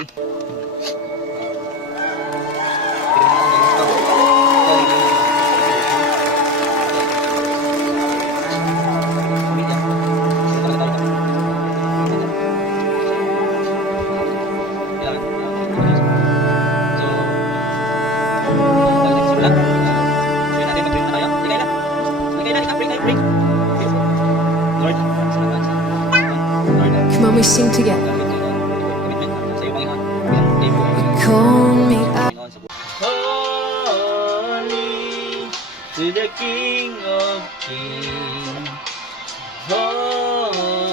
Okay. Come on, we sing together. Call me out. Holy to the King of Kings. Holy,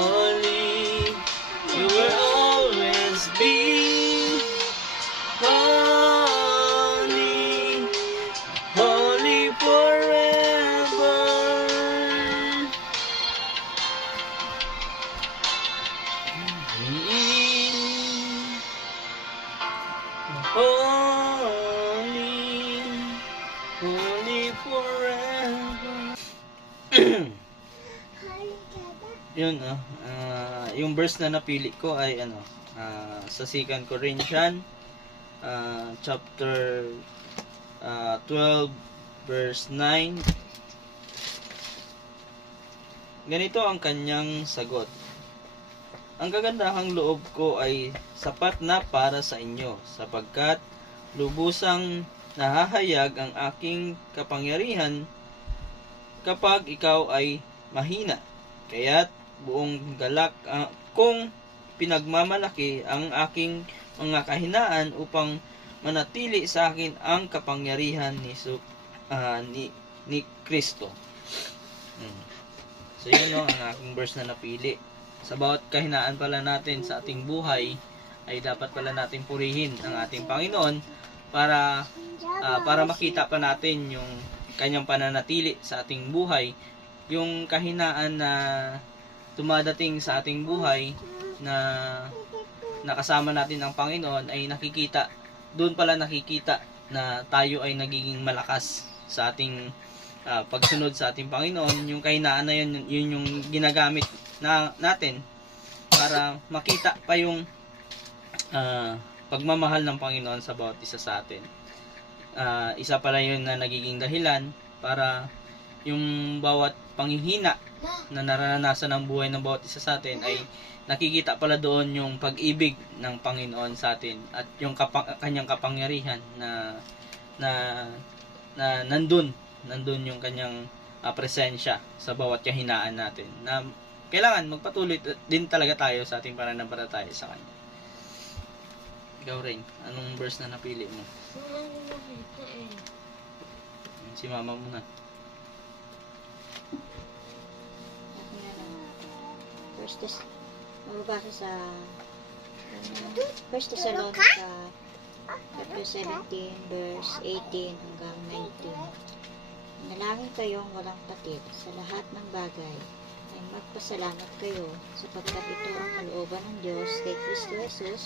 you will always be. Holy, holy forever. Holy, holy forever. Yun, yung verse na napili ko ay sa 2 Corinthians chapter 12 verse 9. Ganito ang kanyang sagot: ang kagandahang loob ko ay sapat na para sa inyo, sapagkat lubusang nahahayag ang aking kapangyarihan kapag ikaw ay mahina. Kaya't buong galak kung pinagmamalaki ang aking mga kahinaan upang manatili sa akin ang kapangyarihan ni Kristo. So yun ang aking verse na napili. Sa bawat kahinaan pala natin sa ating buhay ay dapat pala natin purihin ang ating Panginoon para makita pa natin yung kanyang pananatili sa ating buhay. Yung kahinaan na dumadating sa ating buhay na nakasama natin ang Panginoon ay doon pala nakikita na tayo ay nagiging malakas sa ating pagsunod sa ating Panginoon. Yung kahinaan na yun yung ginagamit natin para makita pa yung pagmamahal ng Panginoon sa bawat isa sa atin. Isa pala yun na nagiging dahilan para yung bawat panghihina na naranasan ng buhay ng bawat isa sa atin ay nakikita pala doon yung pag-ibig ng Panginoon sa atin at yung kanyang kapangyarihan na nandun yung kanyang presensya sa bawat kahinaan natin, na kailangan magpatuloy din talaga tayo sa ating pananampalataya sa Kanya. Ikaw rin, anong verse na napili mo? Si mama muna. Mababasa sa 1 Thessalonica chapter 17 verse 18 hanggang 19. Manalangin kayong walang patid sa lahat ng bagay ay magpasalamat kayo, sapagkat ito ang kalooban ng Diyos kay Kristo Jesus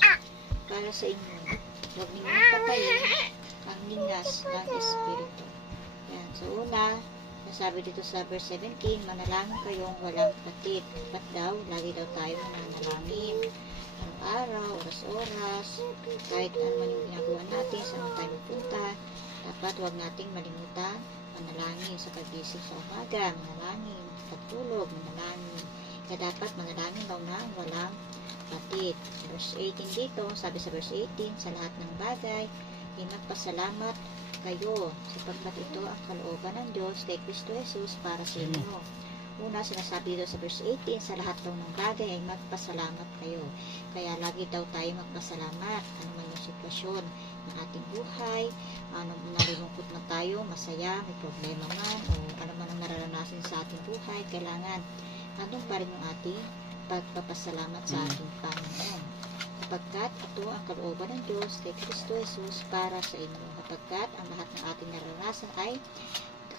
para sa inyo. Huwag ninyong patayin ang ningas ng Espiritu. Yan. So una, nasabi dito sa verse 17, manalangin kayong walang patid. Dapat daw, lagi daw tayo manalangin. Araw-araw, oras-oras, kahit ano man yung ginagawa natin, saan tayo magpunta, dapat huwag nating malimutan manalangin sa pagising sa umaga, manalangin, pagtulog, manalangin. Kaya dapat manalangin daw na walang patid. Verse 18 dito, sabi sa verse 18, sa lahat ng bagay, ay magpasalamat kayo, sapagkat ito ang kalooban ng Diyos kay Kristo Jesus para sa inyo. Una, sinasabi dito sa verse 18, sa lahat daw ng bagay ay magpasalamat kayo. Kaya lagi daw tayo magpasalamat, ano man yung sitwasyon ng ating buhay, ano nalulungkot man tayo, masaya, may problema man, o ano man ang nararanasan sa ating buhay, kailangan andun pa rin yung ating pagpapasalamat sa ating Panginoon. Kapagkat ito ang kalooban ng Diyos kay Kristo Jesus para sa inyo. Kapagkat ang lahat ng ating naranasan ay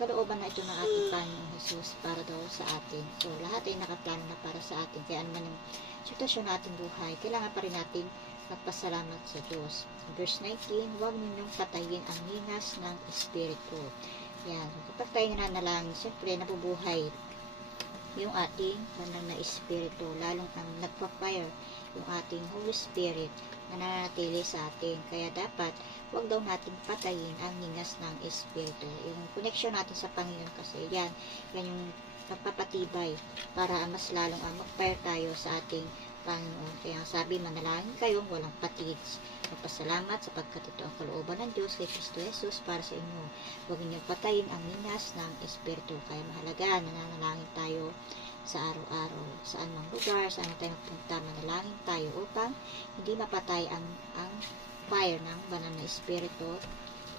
kalooban na ito ng ating Panginoon Jesus para daw sa atin. So, lahat ay nakaplano na para sa atin. Kaya naman yung sitwasyon ng ating buhay, kailangan pa rin natin magpasalamat sa Diyos. Verse 19, huwag ninyong patayin ang ningas ng Espiritu. Yan. Kapag tayo nananalangin, siyempre nabubuhay yung ating banal na Espiritu, lalong nagpa-fire yung ating Holy Spirit na nananatili sa atin. Kaya dapat, huwag daw natin patayin ang ningas ng Espiritu. Yung connection natin sa Panginoon kasi yan yung magpapatibay para mas lalong mag-fire tayo sa ating Panginoon. Kaya sabi, manalangin kayong walang patid. Magpasalamat sapagkat ito ang kalooban ng Diyos kay Kristo Jesus para sa inyo. Huwag ninyong patayin ang ningas ng Espiritu. Kaya mahalaga, nananalangin tayo sa araw-araw, saan mang lugar, saan tayo magpunta, manalangin tayo upang hindi mapatay ang fire ng banal na Espiritu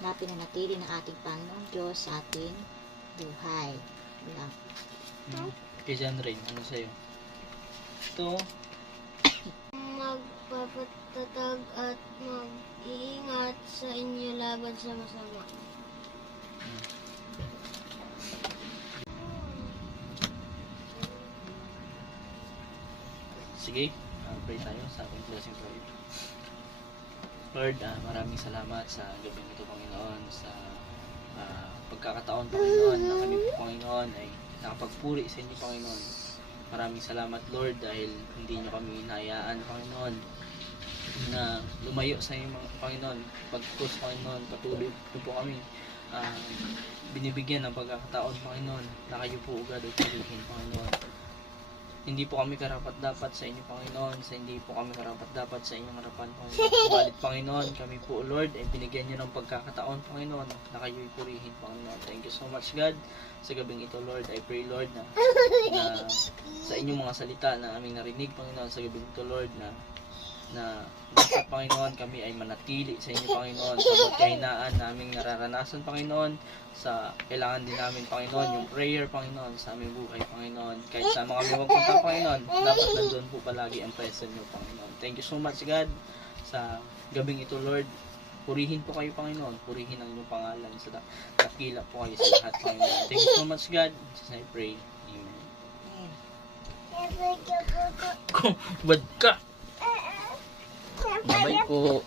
na pinanatili ng ating Panginoong Diyos sa ating buhay. Yan. Kay John Ray, ano sa'yo? Ito, Magpapatatag at mag-iingat sa inyo laban sa masama. sige, pray tayo sa ating blessing prayer. Lord, maraming salamat sa gabi nito, Panginoon, sa pagkakataon, Panginoon, na kami, Panginoon, ay nakapagpuri sa inyo, Panginoon. Maraming salamat, Lord, dahil hindi nyo kami hinayaan, Panginoon, na lumayo sa inyo, Panginoon. Pagpus, Panginoon, patuloy nyo po kami binibigyan ng pagkakataon, Panginoon, na kayo po ugad o pilihin, Panginoon. Hindi po kami karapat-dapat sa inyo, Panginoon. Hindi po kami karapat-dapat sa inyong harapan, Panginoon. Subalit, Panginoon, kami po, Lord, ay binigyan nyo ng pagkakataon, Panginoon, na kayo'y purihin, Panginoon. Thank you so much, God, sa gabing ito, Lord. I pray, Lord, na sa inyong mga salita na aming narinig, Panginoon, sa gabing ito, Lord, na dapat, Panginoon, kami ay manatili sa inyo, Panginoon, sa pagkahinaan naming nararanasan, Panginoon, sa kailangan din namin, Panginoon, yung prayer, Panginoon, sa aming buhay, Panginoon. Kahit saan mga kami magpunta, Panginoon, dapat nandun po palagi ang presence nyo, Panginoon. Thank you so much, God, sa gabing ito, Lord. Purihin po kayo, Panginoon. Purihin ang inyong pangalan. Sa dakila po kayo sa lahat, Panginoon. Thank you so much, God. Jesus, I pray. Amen. Amen. Bad ka! Bye po.